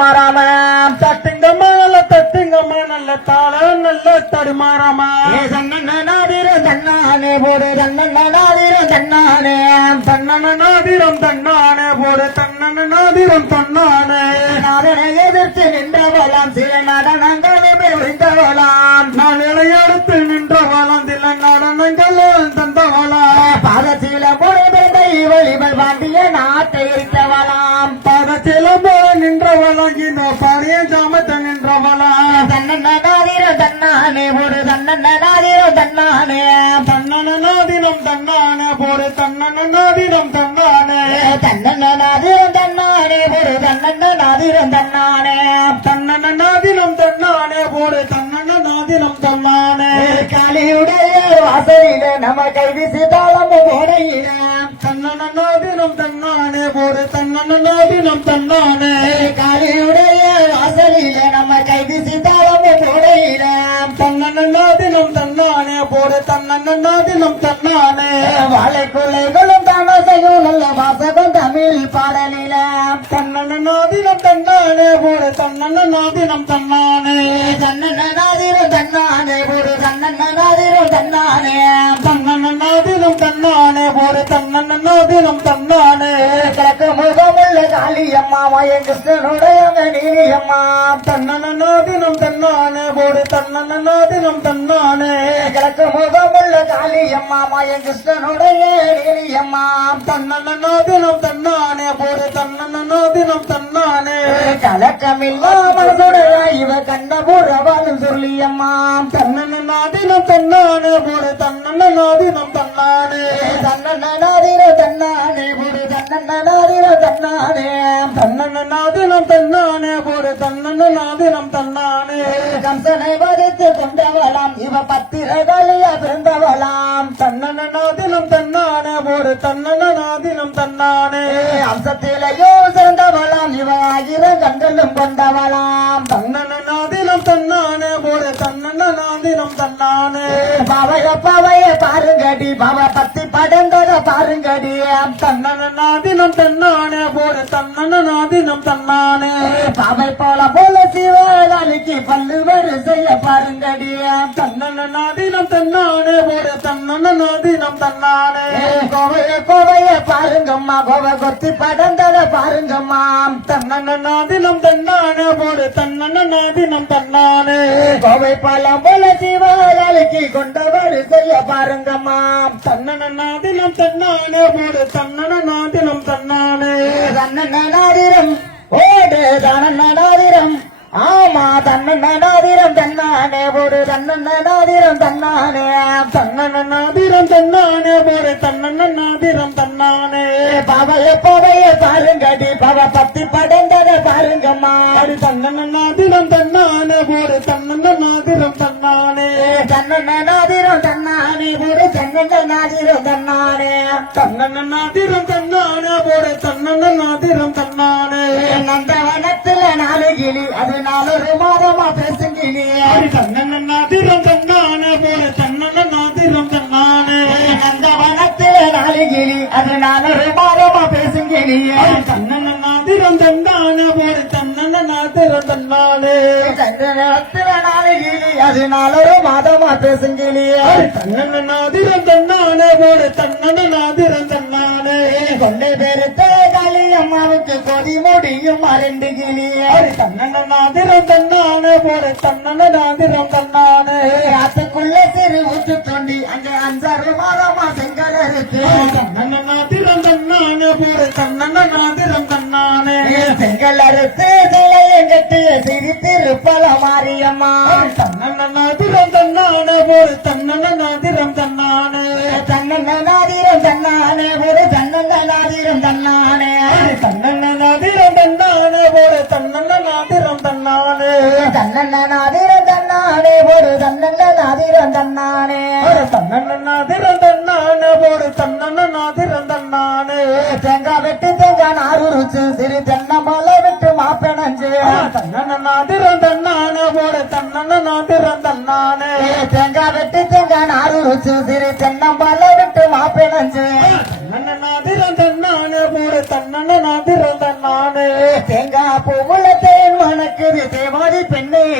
மாறாம தட்டுங்கம்மா நல்ல தாள நல்ல தடுமாறாம நாதிரம் தன்னானே போடு நாதிரம் தன்னானே நாதிரம் தன்னானே போடு நாதிரம் தன்னானே நாதனை எதிர்த்து நின்றவளாம் சில நடனங்களே விழுந்தவளாம் நான் இளையடுத்து நின்றவளாம் சில நடனங்கள் தந்தவளாம் பாதசீல பொழுதை வழிபல் பாண்டிய நாட்டை எரித்தவளாம் பாதசீல போல நின்றவளாம் இந்த பாரிய ஜாமத்தை நின்றவளாம் தன்னாதிரம் தன்னானே போடு தன்னாதிரம் தன்னானே தன்னாதிரம் தன்னானே போடு தன்னாதிரம் தன்னானே தன்னாதிரம் தன்னானே போடு தன்னாதிரம் தன்னானே தன்னாதிரம் தன்னானே போடு தன்னாதிரம் தன்னானே காளியுடைய வாசலில நம்ம கைவிசி தாளம் போடையில தன்னாதிரம் தன்னானே போடு தன்னாதிரம் தன்னானே காளியுடைய வாசலில நம்ம கைவிசி தாளம் போடையில தன்னாதிரம் தன்னானே போடு தன்னாதிரம் தன்னானே வாழைக்குள்ளைகளும் தானசையும் நல்ல வாசகம் தமிழ் பாடலில தன்னாதிரம் தன்னானே போடு தன்னாதிரம் தன்னானே தன்னாதிரம் தன்னானே போடு தன்னாதிரம் தன்னானே தன்னாதிரம் தன்னானே போடு தன்னாதிரம் தன்னானே கிழக்கு முகமுள்ள காளியம்மா மய கிருஷ்ணனுடைய நீலியம்மா தன்னாதிரம் தன்னானே போடு தன்னாதிரம் தன்னானே கிழக்கு முகமுள்ள காளியம்மா மய கிருஷ்ணனுடைய நீலியம்மா தன்னாதிரம் தன்னானே போடு தன்னாதிரம் தன்னானே கலக்கமில்லாமல் சுடைய இவ கண்ணபுரவாலும் சொல்லியம்மா தன்னாதிரம் தன்னானே போடு தன்னாதிரம் தன்னானே தன்னாதிரம் தன்னானே போடு தன்னாதிரம் தன்னானே தன்னாதிரம் தன்னானே போடு தன்னாதிரம் தன்னானே கம்சனை வதைத்து கொண்டவளாம் இவ பத்திரகாளியா பிறந்தவளாம் தன்னாதிரம் தன்னானே போடு தன்னாதிரம் தன்னானே அம்சத்திலேயோ சிறந்தவளாம் இவ ஆயிரம் கண்களும் கொண்டவளாம் தன்னாதிரம் தன்னானே போடு தன்னாதிரம் தன்னானே பவைய பாருங்கடி பவ பத்தி படந்தத பாருங்கடி தன்னாதிரம் தன்னானே போடு தன்னாதிரம் தன்னானே பாவை போல சிவகாலிக்கு பல்லு வரிசைய பாருங்கடி தன்னாதிரம் தன்னானே போடு தன்னாதிரம் தன்னானே கோவைய பாருங்கம்மா கோவை கொத்தி படந்தத பாருங்கம்மா தன்னாதிரம் தன்னானே போடு தன்னாதிரம் தன்னானே கோவை போல சிவகாலிக்கு கொண்டவர் செய்ய பாருங்கம்மா தன்னாதிரம் தன்னானே போடு தன்னாதிரம் தன்னானே தன்னாதிரம் ஓடு தன்னாதிரம் ஆமா தன்னாதிரம் தன்னானே போடு தன்னாதிரம் தன்னானே தன்னாதிரம் தன்னானே போடு தன்னாதிரம் தன்னானே பவைய பாருங்கடி பவ பத்தி படந்தத பாருங்கம்மா தன்னாதிரம் தன்னானே போடு தன்னாதிரம் தன்னானே தன்னாதிரம் தன்னானே போடு தன்னாதிரம் தன்னானே தன்னாதிரம் தன்னானே போடு தன்னாதிரம் தன்னானே நந்தவனத்துல நாலு கிளி அது 4 மாதமா பேசுங்கிளி தன்னாதிரம் தன்னானே போடு தன்னாதிரம் தன்னானே நந்தவனத்துல 4 கிளி அது 4 மாதமா பேசுங்கிளி தன்னாதிரம் தன்னானே போடு தன்னாதிரம் தன்னானே தன்னத்துல 4 கிளி அது 4 மாதமா பேசுங்கிளி தன்னாதிரம் தன்னானே போடு தன்னாதிரம் தன்னானே கொண்டை பெருத்த காளியம்மாவுக்கு கொடி முடியும் 2 கிளி தன்னாதிரம் தன்னானே போடு தன்னாதிரம் தன்னானே அதுக்குள்ள சிறு ஊற்று தோண்டி அங்கே 5 மாதமா செங்கல் இருக்கு தன்னாதிரம் தன்னானே போடு தன்னாதிரம் தன்னானே செங்கல் அறுத்து சிலையை கட்டி சிரித்திருப்பல மாரியம்மா தன்னாதிரம் தன்னானே போடு தன்னாதிரம் தன்னானே தன்னாதிரம் தன்னானே போடு தன்னாதிரம் தன்னானே தன்னாதிரம் தன்னானே போடு தன்னாதிரம் தன்னானே தன்னாதிரம் தன்னானே போடு தன்னாதிரம் தன்னானே தன்னாதிரம் தன்னானே போடு தன்னாதிரம் தன்னானே தேங்காய் வெட்டு தேங்காய் நாறு ருச்சு சிறு தென்னமலை விட்டு மாப்பிணஞ்சு தன்னாதிரம் தன்னானே போடு தன்னாதிரம் தன்னானே தேங்காய் வெட்டு தேங்காய் நாறு ருச்சு சிறு தென்னமலை விட்டு மாப்பிணஞ்சு தன்னாதிரம் தன்னானே போடு தன்னாதிரம் தன்னானே தேங்காய் பூவுல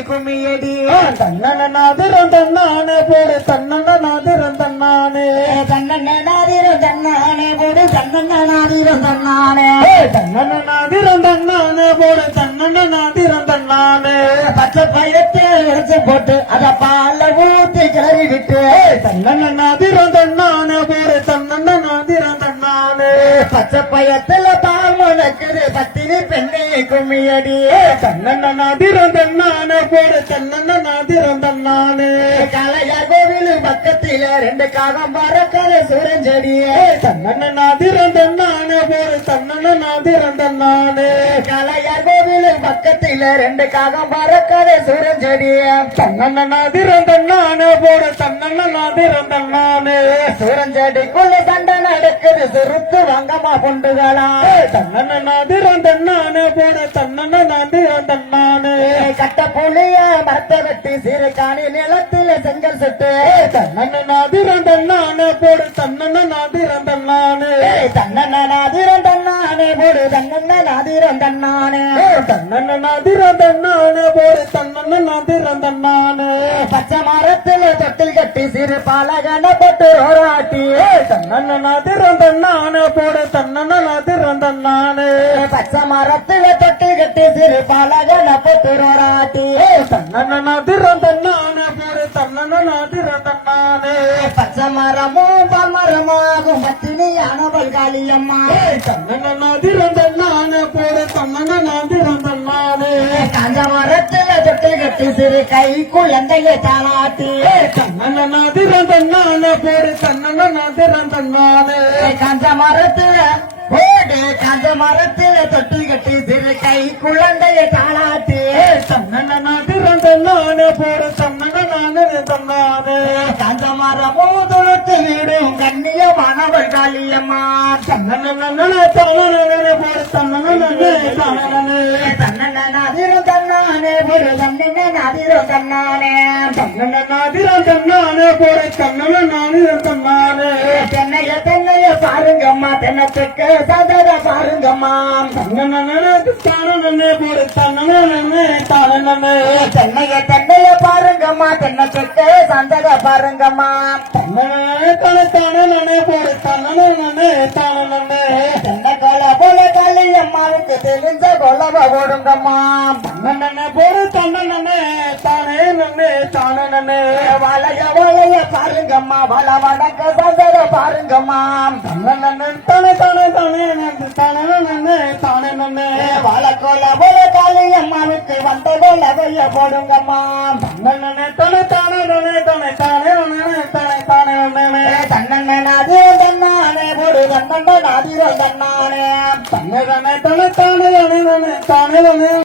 கும்மியடி தன்னநாதிரம் தன்னானே போடு தன்னநாதிரம் தன்னானே தன்னநாதிரம் தன்னானே போடு தன்னநாதிரம் தன்னானே தன்னநாதிரம் தன்னானே போடு தன்னநாதிரம் தன்னானே பச்சை பயிரத்தை எடுத்து போட்டு அத பால ஊத்தி கிளறி விட்டு தன்னநாதிரம் தன்னானே போடு தன்னநாதிரம் தன்னானே பச்சை பயத்துல பால் முழக்குது பத்தினி பெண்ணே கும்மியடி தன்னநாதிரம் தன்னானே போடு தன்னநாதிரம் தன்னானே கலையார் கோவில் பக்கத்தில ரெண்டு காகம் பறக்கல சுரஞ்செடியே தன்னநாதிரம் தன்னானே போடு தன்னநாதிரம் தன்னானே கலையார் கோவில் பக்கத்தில ரெண்டு காகம் பறக்கல சுரஞ்செடியே தன்னநாதிரம் தன்னானே போடு தன்னநாதிரம் தன்னானே சுரஞ்செடிக்குள்ள சண்டை நடக்குது சுருத்து வங்கம்மா பொண்டுகளா தன்னநாதிரம் தன்னானே போடு தன்னநாதிரம் தன்னானே கட்ட புளிய மரத்தை வெட்டி சீரைக்காணி நிலத்தில செங்கல் சுட்டு தன்னநாதிரம் தன்னானே போடு தன்னநாதிரம் தன்னானே தன்னநாதிரம் தன்னானே போடு தன்னநாதிரம் தன்னானே தன்னநாதிரம் தன்னானே போடு தன்னநாதிரம் தன்னானே பச்சை மரத்துல தொட்டில் கட்டி சிறு பாலகன போட்டு ரோராட்டி தன்னநாதிரம் தன்னானே போடு தன்னநாதிரம் தன்னானே பச்சை மரத்துல தொட்டில் கட்டி சிறு பாலகன போட்டு ரோராட்டி தன்னநாதிரம் தன்னானே போடு தன்னநாதிரம் தன்னானே பச்சை மரமும் பமரமாகும் பத்தினியானவள் காளியம்மா தன்னநாதிரம் தன்னானே போடு தன்னநாதிரம் தன்னானே காஞ்ச மரத்துல தொட்டில் கட்டி சிறு கை குழந்தைய தாளாட்டி தன்னநாதிரம் தன்னானே போடு தன்னநாதிரம் தன்னானே காஞ்ச மரத்துல போடு காஞ்ச மரத்துல தொட்டில் கட்டி சிறு கை குழந்தைய தாளாட்டி தன்னநாதிரம் தன்னானே போடு தன்னநாதிரம் தன்னானே காஞ்ச மரமும் துளுத்து வீடும் கண்ணியமானவள் காளியம்மா தன்னநாதிரம் போடு தன்னநாதிரம் தன்னநாதிரம் தன்னானே ஒரு தன்னநாதிரம் தன்னானே தன்னநாதிரம் தன்னானே போடு தன்னநாதிரம் தன்னானே தென்னைய தென்னைய பாருங்கம்மா தென்னத்துக்கு சதத பாருங்கம்மா தானே போடு தன்னே தானே தென்னைய தென்னைய பாருங்கம்மா தென்னத்துக்கு சந்தத பாருங்கம்மா தானே போடு தன்னே தானே தென்னை கொலை போல காளியம்மாவுக்கு தெரிஞ்ச கொலவ ஓடுங்கம்மா தன்னே போடு தன்னே தானே நன்னே தானே வளைய வளைய பாருங்கம்மா வள வடக்க சந்தத பாருங்கம்மா தானே தானே தானே தானே தானே நன்னே வளக்கொல போல காளியம்மாவுக்கு வந்த கொலவைய போடுங்கம்மா தன்னே தானே தானே தானே தானே தானே தானே நன்னே தன்னநாதிரம் தன்னானே போடு தன்னநாதிரம் தன்னானே தன்னே தானே தானே தானே தானே தானே